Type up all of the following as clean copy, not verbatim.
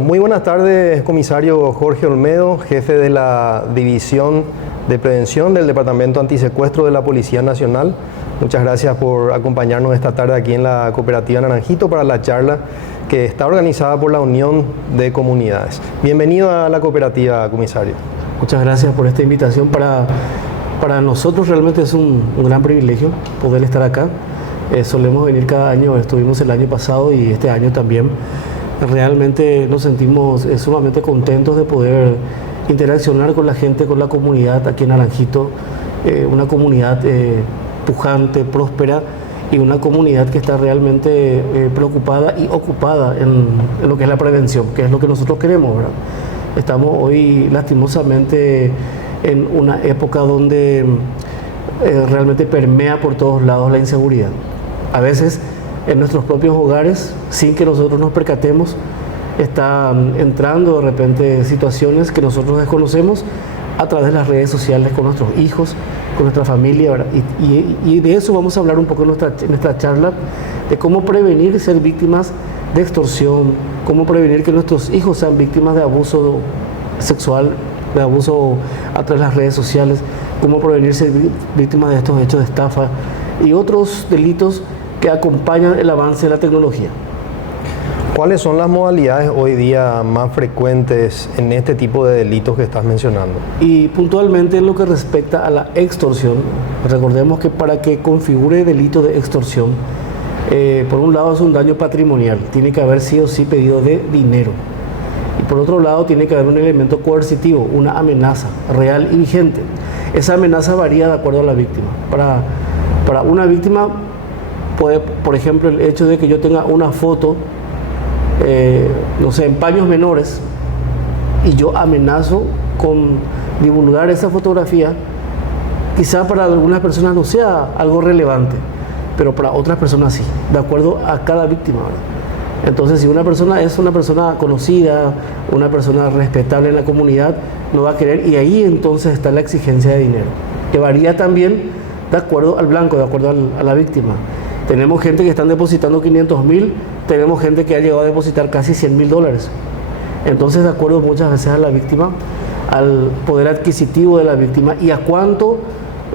Muy buenas tardes, comisario Jorge Olmedo, jefe de la División de Prevención del Departamento Antisecuestro de la Policía Nacional. Muchas gracias por acompañarnos esta tarde aquí en la Cooperativa Naranjito para la charla que está organizada por la Unión de Comunidades. Bienvenido a la cooperativa, comisario. Muchas gracias por esta invitación. Para nosotros realmente es un gran privilegio poder estar acá. Solemos venir cada año, estuvimos el año pasado y este año también. Realmente nos sentimos sumamente contentos de poder interaccionar con la gente, con la comunidad aquí en Naranjito, una comunidad pujante, próspera y una comunidad que está realmente preocupada y ocupada en lo que es la prevención, que es lo que nosotros queremos, ¿verdad? Estamos hoy lastimosamente en una época donde realmente permea por todos lados la inseguridad. A veces en nuestros propios hogares, sin que nosotros nos percatemos, están entrando de repente situaciones que nosotros desconocemos a través de las redes sociales con nuestros hijos, con nuestra familia, ¿verdad? Y de eso vamos a hablar un poco en nuestra charla, de cómo prevenir ser víctimas de extorsión, cómo prevenir que nuestros hijos sean víctimas de abuso sexual, de abuso a través de las redes sociales, cómo prevenir ser víctimas de estos hechos de estafa y otros delitos que acompañan el avance de la tecnología. ¿Cuáles son las modalidades hoy día más frecuentes en este tipo de delitos que estás mencionando? Y puntualmente en lo que respecta a la extorsión, recordemos que para que configure delito de extorsión, por un lado es un daño patrimonial, tiene que haber sí o sí pedido de dinero. Y por otro lado tiene que haber un elemento coercitivo, una amenaza real y vigente. Esa amenaza varía de acuerdo a la víctima. Para una víctima puede, por ejemplo, el hecho de que yo tenga una foto, no sé, en paños menores, y yo amenazo con divulgar esa fotografía, quizá para algunas personas no sea algo relevante, pero para otras personas sí, de acuerdo a cada víctima, ¿verdad? Entonces, si una persona es una persona conocida, una persona respetable en la comunidad, no va a querer, y ahí entonces está la exigencia de dinero, que varía también de acuerdo al blanco, de acuerdo a la víctima. Tenemos gente que están depositando 500.000, tenemos gente que ha llegado a depositar casi $100.000. Entonces, de acuerdo muchas veces a la víctima, al poder adquisitivo de la víctima y a cuánto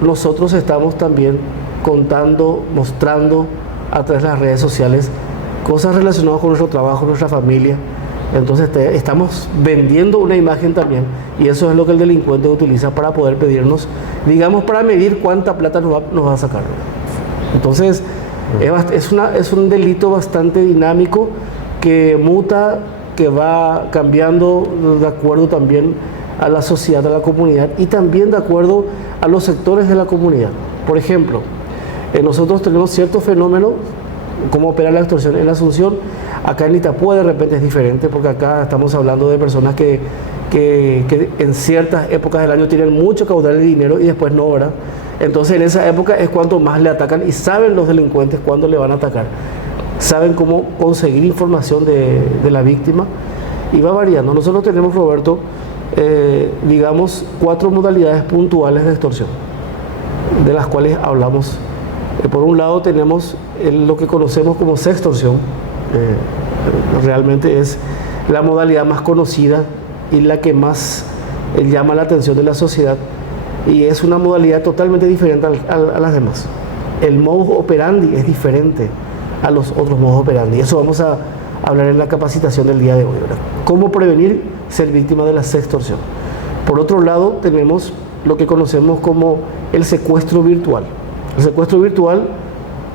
nosotros estamos también contando, mostrando a través de las redes sociales cosas relacionadas con nuestro trabajo, nuestra familia. Entonces estamos vendiendo una imagen también, y eso es lo que el delincuente utiliza para poder pedirnos, digamos, para medir cuánta plata nos va a sacar. Entonces es un delito bastante dinámico que muta, que va cambiando de acuerdo también a la sociedad, a la comunidad, y también de acuerdo a los sectores de la comunidad. Por ejemplo, nosotros tenemos ciertos fenómenos, cómo opera la extorsión en Asunción. Acá en Itapúa de repente es diferente, porque acá estamos hablando de personas que en ciertas épocas del año tienen mucho caudal de dinero y después no, ¿verdad? Entonces en esa época es cuando más le atacan, y saben los delincuentes cuándo le van a atacar. Saben cómo conseguir información de la víctima, y va variando. Nosotros tenemos, Roberto, digamos, 4 modalidades puntuales de extorsión, de las cuales hablamos. Por un lado tenemos lo que conocemos como sextorsión. Realmente es la modalidad más conocida y la que más llama la atención de la sociedad, y es una modalidad totalmente diferente a las demás. El modus operandi es diferente a los otros modus operandi. Eso vamos a hablar en la capacitación del día de hoy, ¿verdad? Cómo prevenir ser víctima de la sextorsión. Por otro lado tenemos lo que conocemos como el secuestro virtual. El secuestro virtual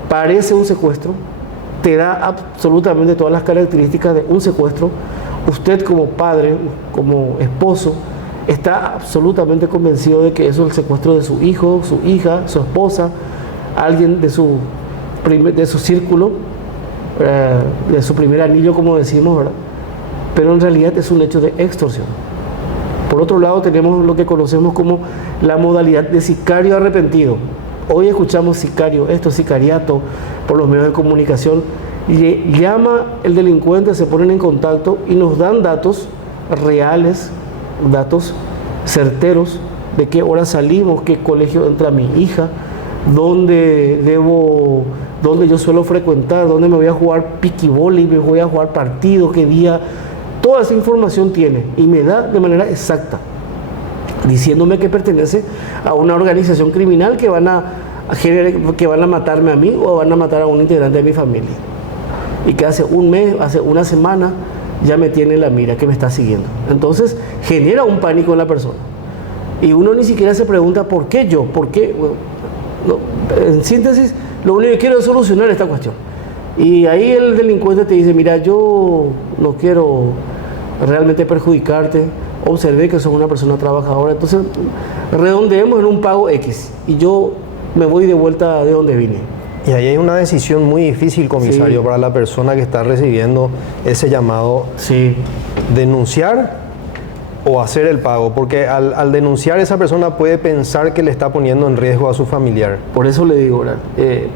parece un secuestro, te da absolutamente todas las características de un secuestro. Usted como padre, como esposo, está absolutamente convencido de que eso es el secuestro de su hijo, su hija, su esposa, alguien de su círculo, de su primer anillo, como decimos, ¿verdad? Pero en realidad es un hecho de extorsión. Por otro lado tenemos lo que conocemos como la modalidad de sicario arrepentido. Hoy escuchamos sicario, esto es sicariato por los medios de comunicación. Y llama el delincuente, se ponen en contacto y nos dan datos reales, datos certeros de qué hora salimos, qué colegio entra mi hija, dónde yo suelo frecuentar, dónde me voy a jugar piquiboli, me voy a jugar partido, qué día. toda esa información tiene y me da de manera exacta, diciéndome que pertenece a una organización criminal que van a matarme a mí o van a matar a un integrante de mi familia. Y que hace un mes, hace una semana, ya me tiene en la mira, que me está siguiendo. Entonces genera un pánico en la persona. Y uno ni siquiera se pregunta, ¿por qué yo? ¿Por qué? Bueno, no, en síntesis, lo único que quiero es solucionar esta cuestión. Y ahí el delincuente te dice, mira, yo no quiero realmente perjudicarte, observé que sos una persona trabajadora, entonces redondeemos en un pago X y yo me voy de vuelta de donde vine. Y ahí hay una decisión muy difícil, comisario, para la persona que está recibiendo ese llamado. Denunciar o hacer el pago, porque al denunciar esa persona puede pensar que le está poniendo en riesgo a su familiar. Por eso le digo,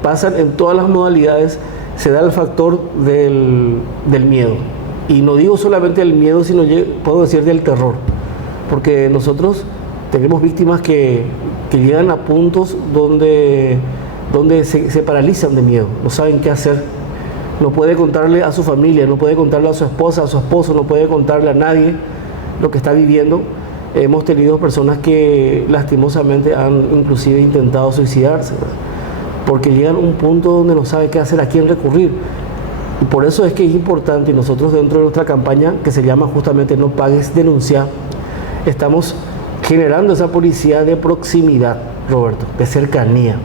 pasan en todas las modalidades, se da el factor del miedo. Y no digo solamente el miedo, sino puedo decir del terror. Porque nosotros tenemos víctimas que llegan a puntos donde se paralizan de miedo, no saben qué hacer. No puede contarle a su familia, no puede contarle a su esposa, a su esposo, no puede contarle a nadie lo que está viviendo. Hemos tenido personas que lastimosamente han inclusive intentado suicidarse, ¿verdad? Porque llegan a un punto donde no sabe qué hacer, a quién recurrir. Y por eso es que es importante, y nosotros dentro de nuestra campaña, que se llama justamente No Pagues, Denuncia, estamos generando esa policía de proximidad, Roberto, de cercanía.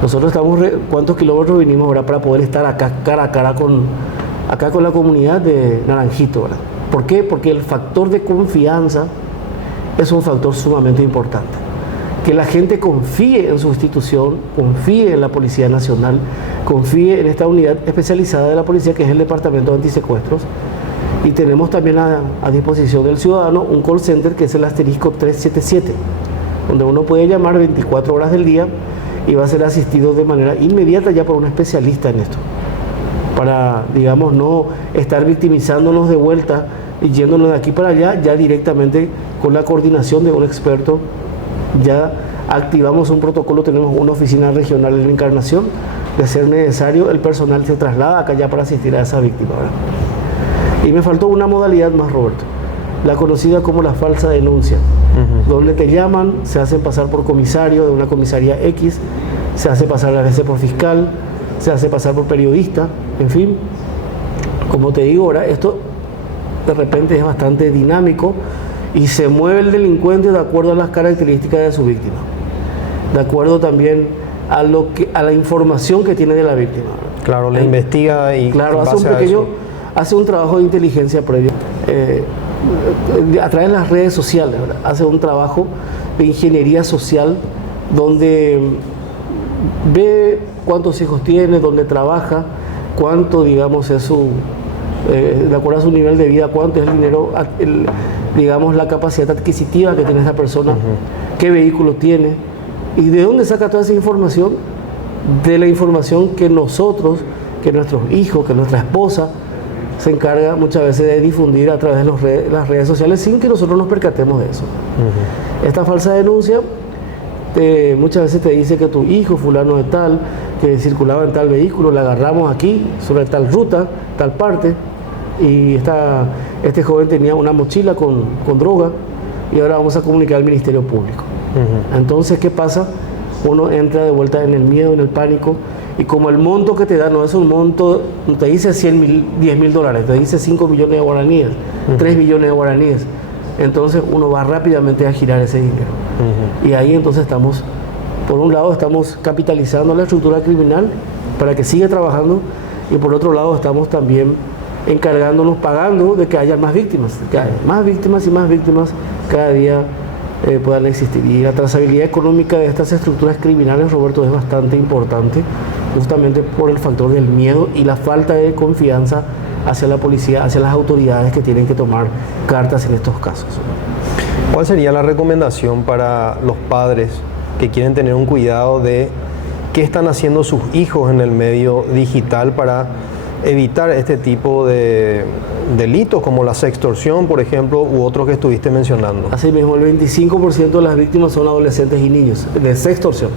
Nosotros estamos, ¿cuántos kilómetros vinimos ahora para poder estar acá cara a cara con la comunidad de Naranjito, ¿verdad? ¿Por qué? Porque el factor de confianza es un factor sumamente importante. Que la gente confíe en su institución, confíe en la Policía Nacional, confíe en esta unidad especializada de la policía que es el Departamento de Antisecuestros. Y tenemos también a disposición del ciudadano un call center que es el asterisco 377, donde uno puede llamar 24 horas del día y va a ser asistido de manera inmediata ya por un especialista en esto, para, digamos, no estar victimizándonos de vuelta y yéndonos de aquí para allá. Ya directamente con la coordinación de un experto ya activamos un protocolo, tenemos una oficina regional en la Encarnación, de ser necesario el personal se traslada acá ya para asistir a esa víctima, ¿verdad? Y me faltó una modalidad más, Roberto, la conocida como la falsa denuncia, donde te llaman, se hacen pasar por comisario de una comisaría X, se hace pasar a veces por fiscal, se hace pasar por periodista, en fin. Como te digo ahora, esto de repente es bastante dinámico y se mueve el delincuente de acuerdo a las características de su víctima, de acuerdo también a la información que tiene de la víctima. Claro, la investiga y claro, hace un trabajo de inteligencia previo a través de las redes sociales, ¿verdad? Hace un trabajo de ingeniería social donde ve cuántos hijos tiene, dónde trabaja, cuánto, digamos, es su, de acuerdo a su nivel de vida, cuánto es el dinero, digamos, la capacidad adquisitiva que tiene esa persona, qué vehículo tiene, y de dónde saca toda esa información. De la información que nosotros, que nuestros hijos, que nuestra esposa se encarga muchas veces de difundir a través de las redes sociales sin que nosotros nos percatemos de eso. Esta falsa denuncia muchas veces te dice que tu hijo fulano de tal, que circulaba en tal vehículo, le agarramos aquí, sobre tal ruta, tal parte, y este joven tenía una mochila con droga, y ahora vamos a comunicar al Ministerio Público. Entonces, ¿qué pasa? Uno entra de vuelta en el miedo, en el pánico, y como el monto que te da no es un monto, no te dice 10.000 dólares, te dice 5 millones de guaraníes, 3 millones de guaraníes, entonces uno va rápidamente a girar ese dinero. Y ahí entonces estamos, por un lado estamos capitalizando la estructura criminal para que siga trabajando, y por otro lado estamos también encargándonos, pagando de que haya más víctimas, que haya más víctimas y más víctimas cada día puedan existir. Y la trazabilidad económica de estas estructuras criminales, Roberto, es bastante importante, justamente por el factor del miedo y la falta de confianza hacia la policía, hacia las autoridades que tienen que tomar cartas en estos casos. ¿Cuál sería la recomendación para los padres que quieren tener un cuidado de qué están haciendo sus hijos en el medio digital para evitar este tipo de delitos como la sextorsión, por ejemplo, u otros que estuviste mencionando? Así mismo, el 25% de las víctimas son adolescentes y niños de sextorsión.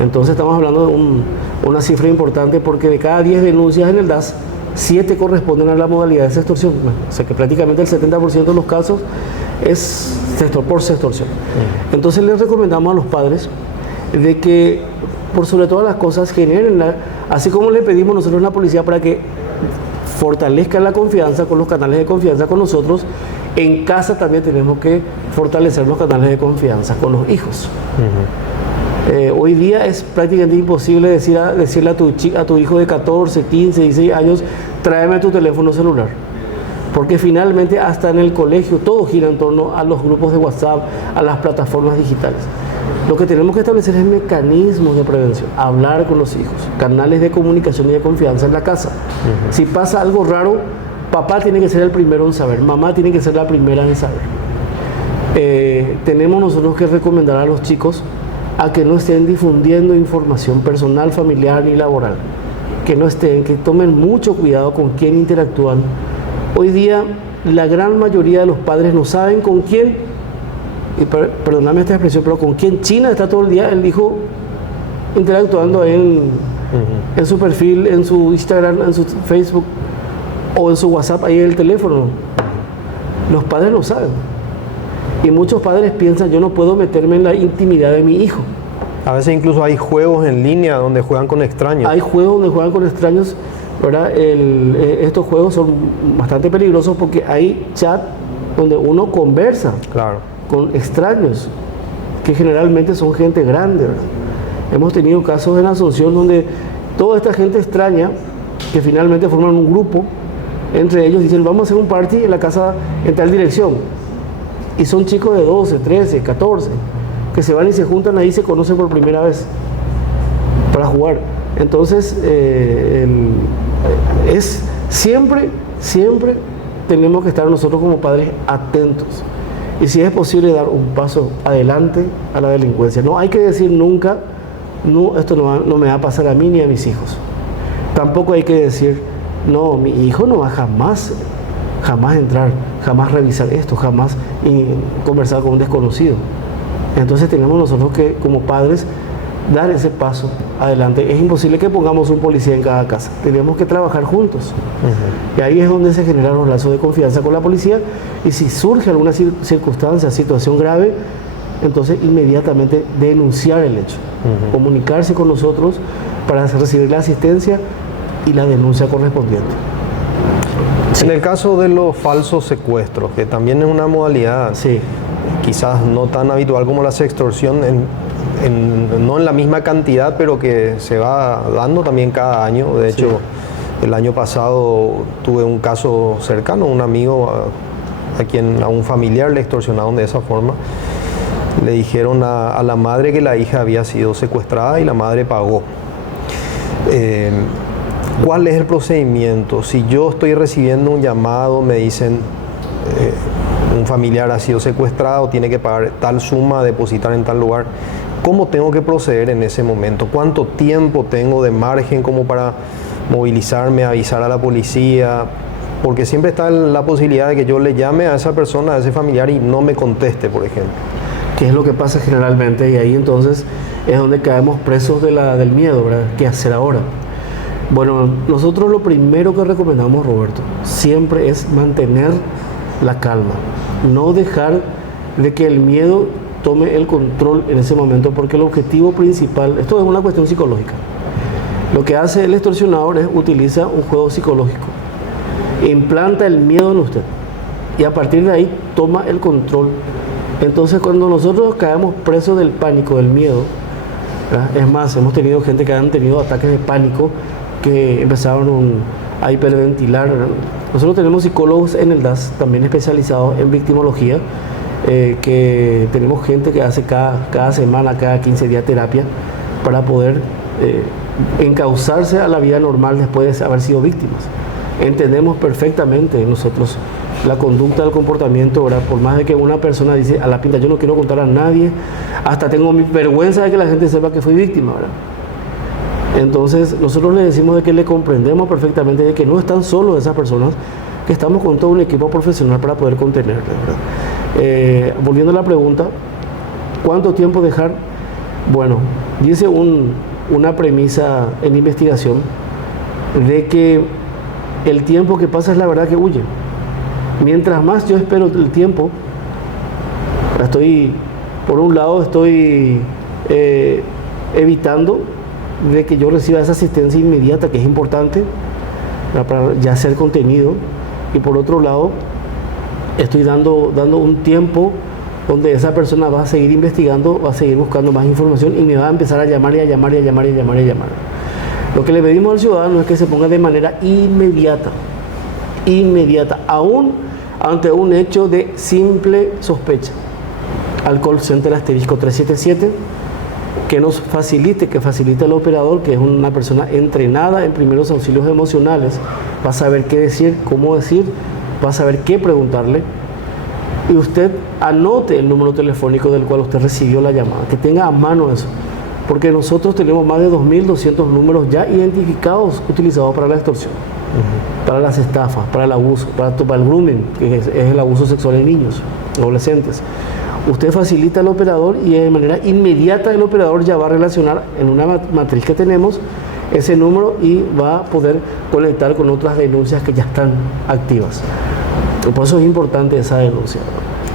Entonces estamos hablando de una cifra importante, porque de cada 10 denuncias en el DAS, 7 corresponden a la modalidad de sextorsión. O sea que prácticamente el 70% de los casos es por sextorsión. Entonces les recomendamos a los padres de que, por sobre todas las cosas, generen, así como le pedimos nosotros a la policía para que fortalezcan la confianza con los canales de confianza con nosotros, en casa también tenemos que fortalecer los canales de confianza con los hijos. Hoy día es prácticamente imposible decirle a tu hijo de 14, 15, 16 años, tráeme tu teléfono celular. Porque finalmente hasta en el colegio todo gira en torno a los grupos de WhatsApp, a las plataformas digitales. Lo que tenemos que establecer es mecanismos de prevención, hablar con los hijos, canales de comunicación y de confianza en la casa. Si pasa algo raro, papá tiene que ser el primero en saber, mamá tiene que ser la primera en saber. Tenemos nosotros que recomendar a los chicos a que no estén difundiendo información personal, familiar ni laboral. Que tomen mucho cuidado con quién interactúan. Hoy día la gran mayoría de los padres no saben con quién, y perdóname esta expresión, pero con quién China está todo el día el hijo interactuando en su perfil, en su Instagram, en su Facebook o en su WhatsApp, ahí en el teléfono. Los padres no saben. Y muchos padres piensan, yo no puedo meterme en la intimidad de mi hijo. A veces incluso hay juegos en línea donde juegan con extraños. Hay juegos donde juegan con extraños, ¿verdad? Estos juegos son bastante peligrosos porque hay chat donde uno conversa con extraños, que generalmente son gente grande, ¿verdad? Hemos tenido casos en Asunción donde toda esta gente extraña, que finalmente forman un grupo, entre ellos dicen, vamos a hacer un party en la casa en tal dirección. Y son chicos de 12, 13, 14, que se van y se juntan ahí y se conocen por primera vez para jugar. Entonces, siempre tenemos que estar nosotros como padres atentos. Y si es posible dar un paso adelante a la delincuencia. No hay que decir nunca, no, esto no me va a pasar a mí ni a mis hijos. Tampoco hay que decir, no, mi hijo no va jamás entrar, jamás revisar esto, jamás conversar con un desconocido. Entonces tenemos nosotros que, como padres, dar ese paso adelante. Es imposible que pongamos un policía en cada casa. Tenemos que trabajar juntos. Y ahí es donde se generan los lazos de confianza con la policía. Y si surge alguna circunstancia, situación grave, entonces inmediatamente denunciar el hecho. Comunicarse con nosotros para recibir la asistencia y la denuncia correspondiente. En el caso de los falsos secuestros, que también es una modalidad quizás no tan habitual como la sextorsión, no en la misma cantidad, pero que se va dando también cada año. De hecho, el año pasado tuve un caso cercano, un amigo a un familiar le extorsionaron de esa forma. Le dijeron a la madre que la hija había sido secuestrada y la madre pagó. ¿Cuál es el procedimiento? Si yo estoy recibiendo un llamado, me dicen un familiar ha sido secuestrado, tiene que pagar tal suma, depositar en tal lugar, ¿cómo tengo que proceder en ese momento? ¿Cuánto tiempo tengo de margen como para movilizarme, avisar a la policía? Porque siempre está la posibilidad de que yo le llame a esa persona, a ese familiar y no me conteste, por ejemplo. ¿Qué es lo que pasa generalmente? Y ahí entonces es donde caemos presos del miedo, ¿verdad? ¿Qué hacer ahora? Bueno, nosotros lo primero que recomendamos, Roberto, siempre es mantener la calma, no dejar de que el miedo tome el control en ese momento, porque el objetivo principal, esto es una cuestión psicológica, lo que hace el extorsionador es utiliza un juego psicológico, implanta el miedo en usted y a partir de ahí toma el control. Entonces cuando nosotros caemos presos del pánico, del miedo, ¿verdad? Es más, hemos tenido gente que han tenido ataques de pánico, que empezaron a hiperventilar, ¿verdad? Nosotros tenemos psicólogos en el DAS, también especializados en victimología, que tenemos gente que hace cada semana, cada 15 días terapia para poder encauzarse a la vida normal después de haber sido víctimas. Entendemos perfectamente nosotros la conducta, el comportamiento, ¿verdad? Por más de que una persona dice a la pinta, yo no quiero contar a nadie, hasta tengo mi vergüenza de que la gente sepa que fui víctima, ¿verdad? Entonces nosotros le decimos de que le comprendemos perfectamente de que no están solos esas personas, que estamos con todo un equipo profesional para poder contenerle, ¿verdad? Volviendo a la pregunta, ¿cuánto tiempo dejar? Bueno, dice una premisa en investigación de que El tiempo que pasa es la verdad que huye. Mientras más yo espero el tiempo, por un lado estoy evitando de que yo reciba esa asistencia inmediata, que es importante para ya hacer contenido, y por otro lado estoy dando un tiempo donde esa persona va a seguir investigando, va a seguir buscando más información y me va a empezar a llamar y a llamar y a llamar y a llamar y a llamar. Lo que le pedimos al ciudadano es que se ponga de manera inmediata, aún ante un hecho de simple sospecha, al call center asterisco 377, que facilite al operador, que es una persona entrenada en primeros auxilios emocionales, va a saber qué decir, cómo decir, va a saber qué preguntarle, y usted anote el número telefónico del cual usted recibió la llamada, que tenga a mano eso, porque nosotros tenemos más de 2.200 números ya identificados utilizados para la extorsión, para las estafas, para el abuso, para el grooming, que es el abuso sexual en niños, adolescentes. Usted facilita al operador y de manera inmediata el operador ya va a relacionar en una matriz que tenemos ese número y va a poder conectar con otras denuncias que ya están activas. Por eso es importante esa denuncia.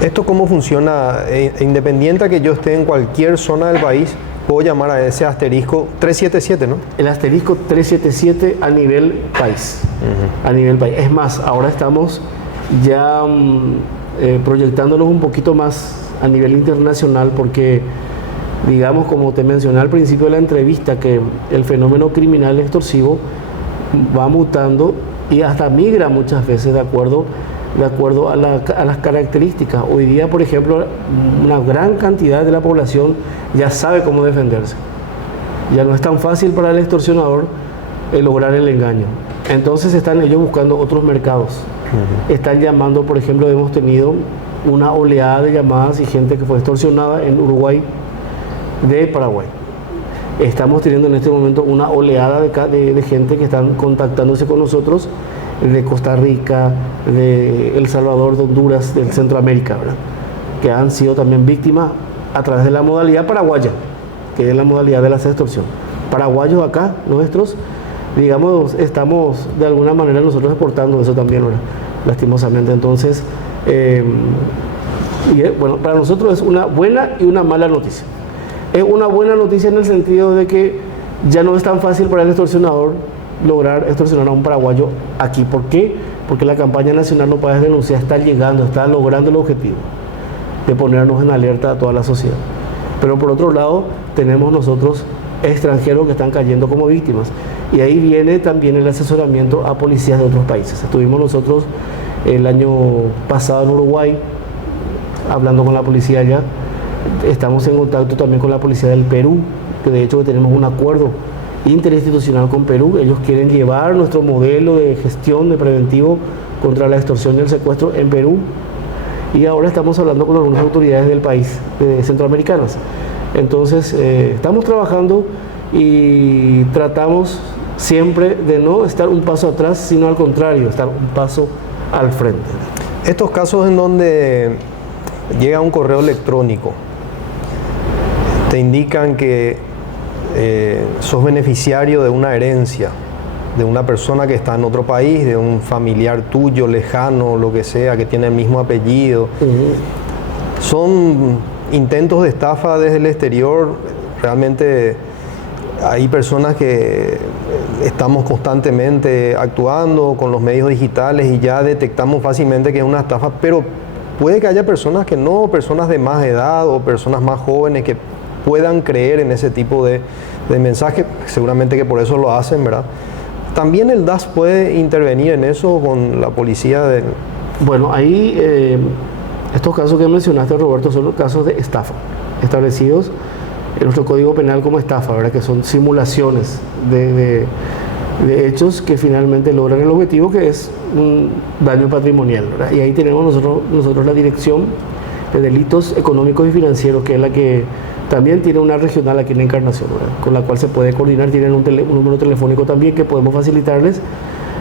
¿Esto cómo funciona? Independiente a que yo esté en cualquier zona del país, puedo llamar a ese asterisco 377, ¿no? El asterisco 377 a nivel país. A nivel país. Es más, ahora estamos ya proyectándonos un poquito más a nivel internacional, porque digamos, como te mencioné al principio de la entrevista, que el fenómeno criminal extorsivo va mutando y hasta migra muchas veces de acuerdo a las características. Hoy día, por ejemplo, una gran cantidad de la población ya sabe cómo defenderse. Ya no es tan fácil para el extorsionador lograr el engaño. Entonces están ellos buscando otros mercados. Están llamando, por ejemplo, hemos tenido una oleada de llamadas y gente que fue extorsionada en Uruguay de Paraguay. Estamos teniendo en este momento una oleada de gente que están contactándose con nosotros de Costa Rica, de El Salvador, de Honduras, del Centroamérica, ¿verdad? Que han sido también víctimas a través de la modalidad paraguaya, que es la modalidad de la extorsión. Paraguayos acá, nuestros, digamos, estamos de alguna manera nosotros exportando eso también, ¿verdad? Lastimosamente. Entonces, bueno, para nosotros es una buena y una mala noticia. Es una buena noticia en el sentido de que ya no es tan fácil para el extorsionador lograr extorsionar a un paraguayo aquí. ¿Por qué? Porque la campaña nacional No Pagues Denuncia está llegando, está logrando el objetivo de ponernos en alerta a toda la sociedad. Pero por otro lado, tenemos nosotros extranjeros que están cayendo como víctimas. Y ahí viene también el asesoramiento a policías de otros países. Estuvimos nosotros el año pasado en Uruguay, hablando con la policía allá. Estamos en contacto también con la policía del Perú, que de hecho tenemos un acuerdo interinstitucional con Perú. Ellos quieren llevar nuestro modelo de gestión de preventivo contra la extorsión y el secuestro en Perú. Y ahora estamos hablando con algunas autoridades del país, centroamericanas. Entonces, estamos trabajando y tratamos siempre de no estar un paso atrás, sino al contrario, estar un paso al frente. Estos casos en donde llega un correo electrónico, te indican que sos beneficiario de una herencia, de una persona que está en otro país, de un familiar tuyo, lejano, lo que sea, que tiene el mismo apellido. Son intentos de estafa desde el exterior. Realmente hay personas que estamos constantemente actuando con los medios digitales y ya detectamos fácilmente que es una estafa, pero puede que haya personas que no, personas de más edad o personas más jóvenes que puedan creer en ese tipo de mensaje, seguramente que por eso lo hacen, ¿verdad? También el DAS puede intervenir en eso con la policía de... Bueno, ahí estos casos que mencionaste, Roberto, son los casos de estafa, establecidos en nuestro Código Penal como estafa, ¿verdad? Que son simulaciones de hechos que finalmente logran el objetivo, que es un daño patrimonial, ¿verdad? Y ahí tenemos nosotros la Dirección de Delitos Económicos y Financieros, que es la que también tiene una regional aquí en la Encarnación, ¿verdad? Con la cual se puede coordinar. Tienen un número telefónico también que podemos facilitarles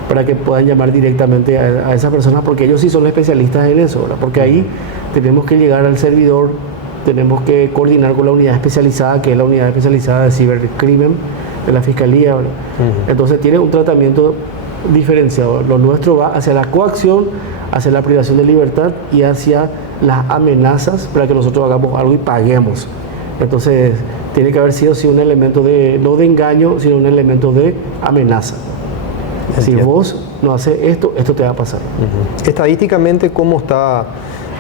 para que puedan llamar directamente a esas personas, porque ellos sí son especialistas en eso, ¿verdad? Porque ahí tenemos que llegar al servidor, tenemos que coordinar con la unidad especializada, que es la unidad especializada de cibercrimen de la Fiscalía, ¿verdad? Entonces tiene un tratamiento diferenciado. Lo nuestro va hacia la coacción, hacia la privación de libertad y hacia las amenazas para que nosotros hagamos algo y paguemos. Entonces, tiene que haber sido sí, un elemento no de engaño, sino un elemento de amenaza. Si vos no haces esto, esto te va a pasar. Estadísticamente, ¿cómo está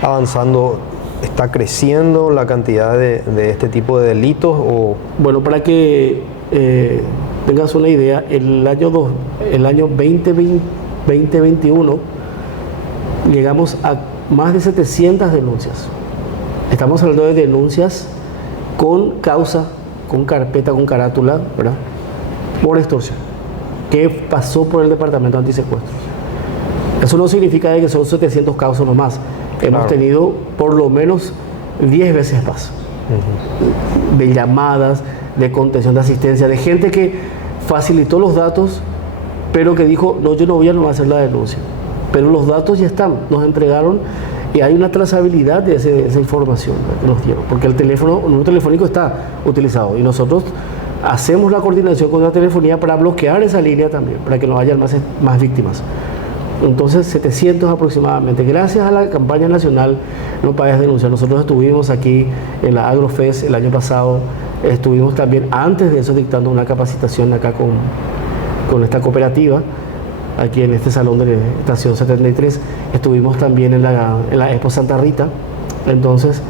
avanzando? ¿Está creciendo la cantidad de este tipo de delitos? Bueno, para que tengas una idea, el año 2021 llegamos a más de 700 denuncias. Estamos hablando de denuncias con causa, con carpeta, con carátula, ¿verdad? Por extorsión, que pasó por el Departamento de Antisecuestros. Eso no significa que son 700 causas nomás. Hemos tenido por lo menos 10 veces más de llamadas, de contención, de asistencia, de gente que facilitó los datos, pero que dijo, no, yo no voy a hacer la denuncia. Pero los datos ya están, nos entregaron y hay una trazabilidad de esa información que nos dieron, porque el número telefónico está utilizado y nosotros hacemos la coordinación con la telefonía para bloquear esa línea también, para que no haya más víctimas. Entonces, 700 aproximadamente. Gracias a la campaña nacional No Pagues Denunciar. Nosotros estuvimos aquí en la AgroFest el año pasado. Estuvimos también antes de eso dictando una capacitación acá con esta cooperativa, aquí en este salón de Estación 73. Estuvimos también en la Expo Santa Rita. Entonces,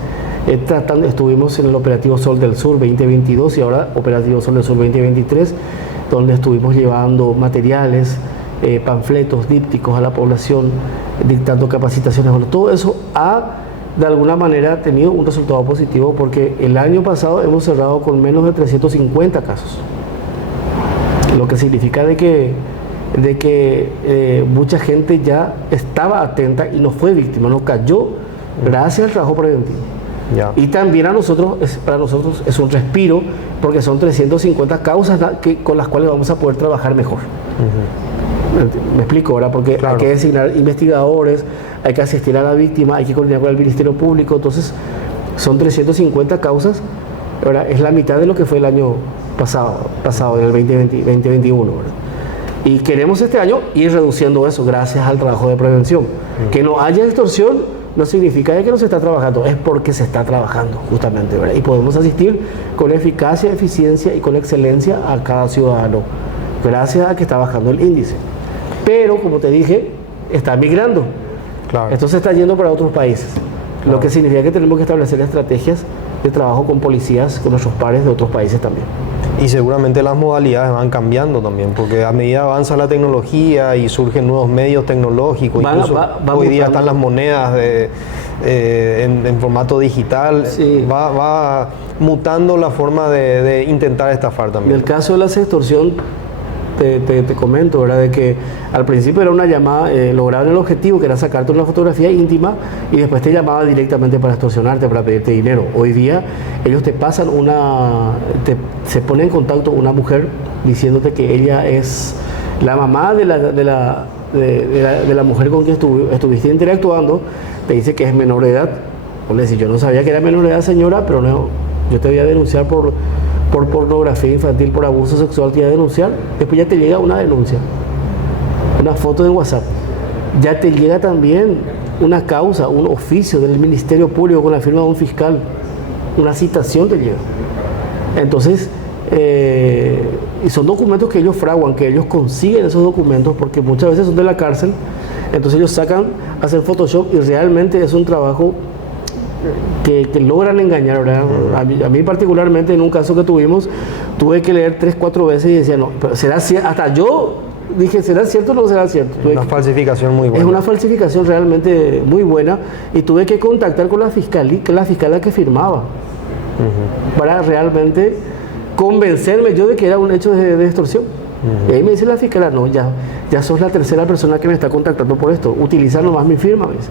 estuvimos en el Operativo Sol del Sur 2022 y ahora Operativo Sol del Sur 2023, donde estuvimos llevando materiales, panfletos, dípticos a la población, dictando capacitaciones. Bueno, todo eso ha de alguna manera tenido un resultado positivo, porque el año pasado hemos cerrado con menos de 350 casos, lo que significa de que mucha gente ya estaba atenta y no fue víctima, no cayó gracias al trabajo preventivo. Y también para nosotros es un respiro, porque son 350 causas con las cuales vamos a poder trabajar mejor. Me explico ahora, porque hay que designar investigadores, hay que asistir a la víctima, hay que coordinar con el Ministerio Público. Entonces son 350 causas, ¿verdad? Es la mitad de lo que fue el año pasado en el 2021, ¿verdad? Y queremos este año ir reduciendo eso gracias al trabajo de prevención. Que no haya extorsión no significa que no se está trabajando, es porque se está trabajando justamente, ¿verdad? Y podemos asistir con eficacia, eficiencia y con excelencia a cada ciudadano, gracias a que está bajando el índice. Pero, como te dije, está migrando. Esto se está yendo para otros países, lo que significa que tenemos que establecer estrategias de trabajo con policías, con nuestros pares de otros países también. Y seguramente las modalidades van cambiando también, porque a medida avanza la tecnología y surgen nuevos medios tecnológicos, hoy día están las monedas en formato digital, va mutando la forma de intentar estafar también. En el caso de la extorsión, te comento, ¿verdad? De que al principio era una llamada, lograban el objetivo, que era sacarte una fotografía íntima y después te llamaba directamente para extorsionarte, para pedirte dinero. Hoy día ellos te pasan se pone en contacto una mujer diciéndote que ella es la mamá de la mujer con quien estuviste interactuando, te dice que es menor de edad. O le dice, yo no sabía que era menor de edad, señora, pero no, yo te voy a denunciar por pornografía infantil, por abuso sexual, te iba a denunciar. Después ya te llega una denuncia, una foto en WhatsApp. Ya te llega también una causa, un oficio del Ministerio Público con la firma de un fiscal, una citación te llega. Entonces, y son documentos que ellos fraguan, que ellos consiguen esos documentos, porque muchas veces son de la cárcel. Entonces ellos hacen Photoshop y realmente es un trabajo que logran engañar, ¿verdad? A mí particularmente, en un caso que tuvimos, tuve que leer 3-4 veces y decía, no, pero será cierto. Hasta yo dije, ¿será cierto o no será cierto? Una falsificación muy buena. Es una falsificación realmente muy buena, y tuve que contactar con la fiscal que firmaba, para realmente convencerme yo de que era un hecho de extorsión. Y ahí me dice la fiscal, no, ya sos la tercera persona que me está contactando por esto, utiliza nomás mi firma, ¿ves?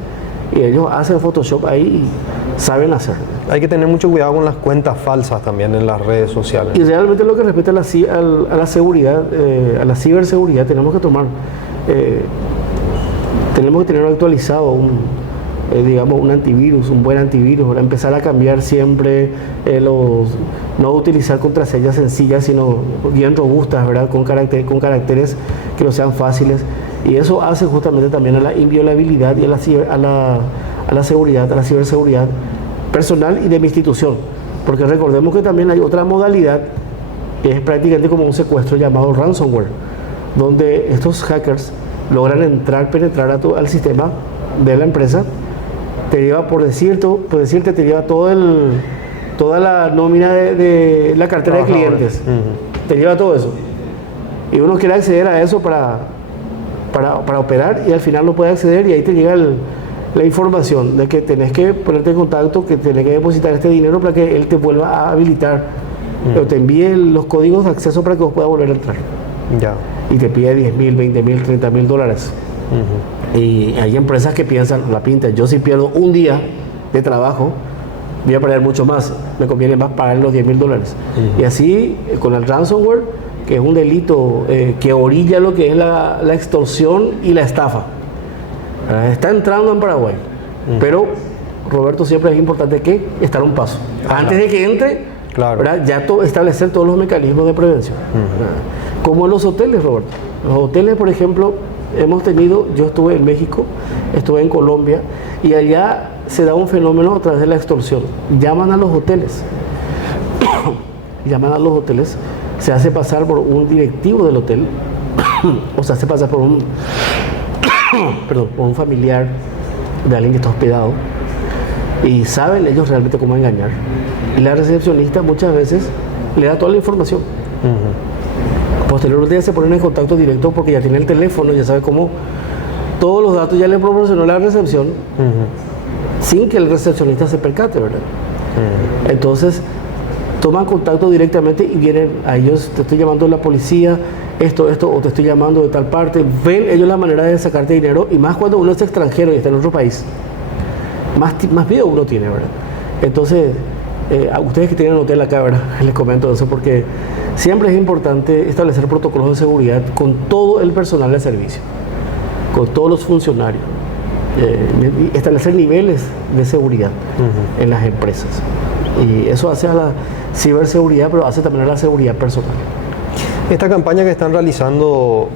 Y ellos hacen Photoshop ahí y saben hacerlo. Hay que tener mucho cuidado con las cuentas falsas también en las redes sociales. Y realmente lo que respecta a la seguridad, a la ciberseguridad, tenemos que tener actualizado digamos, un antivirus, un buen antivirus, ¿verdad? Empezar a cambiar siempre no utilizar contraseñas sencillas, sino bien robustas, ¿verdad? Con caracteres que no sean fáciles. Y eso hace justamente también a la inviolabilidad y a la seguridad, a la ciberseguridad personal y de mi institución. Porque recordemos que también hay otra modalidad que es prácticamente como un secuestro llamado ransomware, donde estos hackers logran penetrar al sistema de la empresa, te lleva, por decirte, te lleva toda la nómina de la cartera de clientes, te lleva todo eso. Y uno quiere acceder a eso para operar, y al final no puede acceder, y ahí te llega la información de que tenés que ponerte en contacto, que tenés que depositar este dinero para que él te vuelva a habilitar, o te envíe los códigos de acceso para que vos puedas volver a entrar. Ya. Y te pide 10.000, 20.000, 30.000 dólares. Y hay empresas que piensan, la pinta, yo si pierdo un día de trabajo, voy a perder mucho más, me conviene más pagar los 10.000 dólares. Y así, con el ransomware, que es un delito que orilla lo que es la extorsión y la estafa. Está entrando en Paraguay, pero, Roberto, siempre es importante que estar un paso. Antes de que entre, claro, ya establecer todos los mecanismos de prevención. Como en los hoteles, Roberto. Los hoteles, por ejemplo, yo estuve en México, estuve en Colombia, y allá se da un fenómeno a través de la extorsión. Llaman a los hoteles, se hace pasar por un directivo del hotel, o se hace pasar por un familiar de alguien que está hospedado, y saben ellos realmente cómo engañar. Y la recepcionista muchas veces le da toda la información. Posteriormente ya se ponen en contacto directo porque ya tiene el teléfono, ya sabe cómo, todos los datos ya le proporcionó la recepción, sin que el recepcionista se percate, ¿verdad? Entonces toman contacto directamente y vienen a ellos, te estoy llamando de la policía, esto, o te estoy llamando de tal parte. Ven ellos la manera de sacarte dinero, y más cuando uno es extranjero y está en otro país, más miedo uno tiene, ¿verdad? Entonces, a ustedes que tienen hotel acá, ¿verdad? Les comento eso porque siempre es importante establecer protocolos de seguridad con todo el personal de servicio, con todos los funcionarios, establecer niveles de seguridad en las empresas. Y eso hace a la ciberseguridad, pero hace también a la seguridad personal. Esta campaña que están realizando,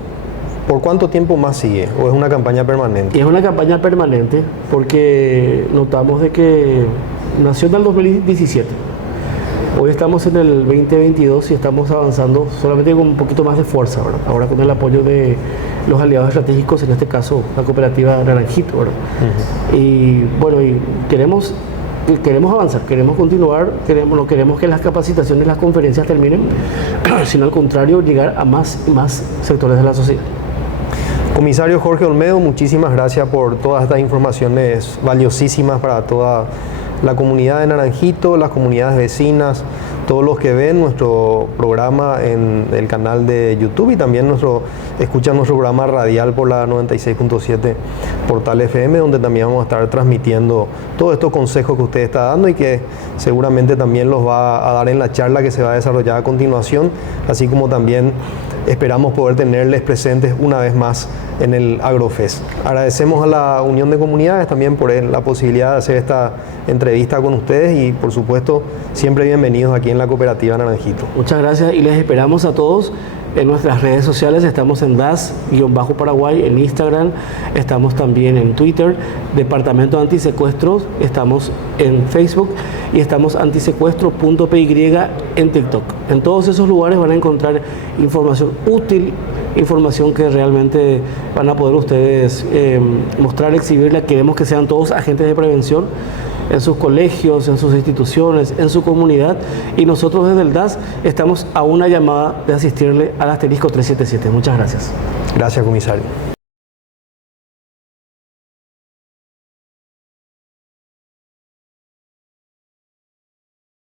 ¿por cuánto tiempo más sigue? ¿O es una campaña permanente? Y es una campaña permanente porque notamos de que nació en el 2017. Hoy estamos en el 2022 y estamos avanzando solamente con un poquito más de fuerza, ¿verdad? Ahora con el apoyo de los aliados estratégicos, en este caso la cooperativa Naranjito, ¿verdad? Y bueno, y queremos avanzar, queremos continuar, no queremos que las capacitaciones, las conferencias terminen, sino al contrario, llegar a más y más sectores de la sociedad. Comisario Jorge Olmedo, muchísimas gracias por todas estas informaciones valiosísimas para toda la comunidad de Naranjito, las comunidades vecinas, todos los que ven nuestro programa en el canal de YouTube, y también escuchan nuestro programa radial por la 96.7 Portal FM, donde también vamos a estar transmitiendo todos estos consejos que usted está dando y que seguramente también los va a dar en la charla que se va a desarrollar a continuación, así como también esperamos poder tenerles presentes una vez más en el Agrofest. Agradecemos a la Unión de Comunidades también por la posibilidad de hacer esta entrevista con ustedes, y por supuesto siempre bienvenidos aquí en la cooperativa Naranjito. Muchas gracias, y les esperamos a todos en nuestras redes sociales. Estamos en DAS-Paraguay en Instagram, estamos también en Twitter, Departamento Antisecuestros, estamos en Facebook y estamos antisecuestro.py en TikTok. En todos esos lugares van a encontrar información útil, información que realmente van a poder ustedes mostrar, exhibirla. Queremos que sean todos agentes de prevención en sus colegios, en sus instituciones, en su comunidad, y nosotros desde el DAS estamos a una llamada de asistirle al asterisco 377. Muchas gracias. Gracias, comisario.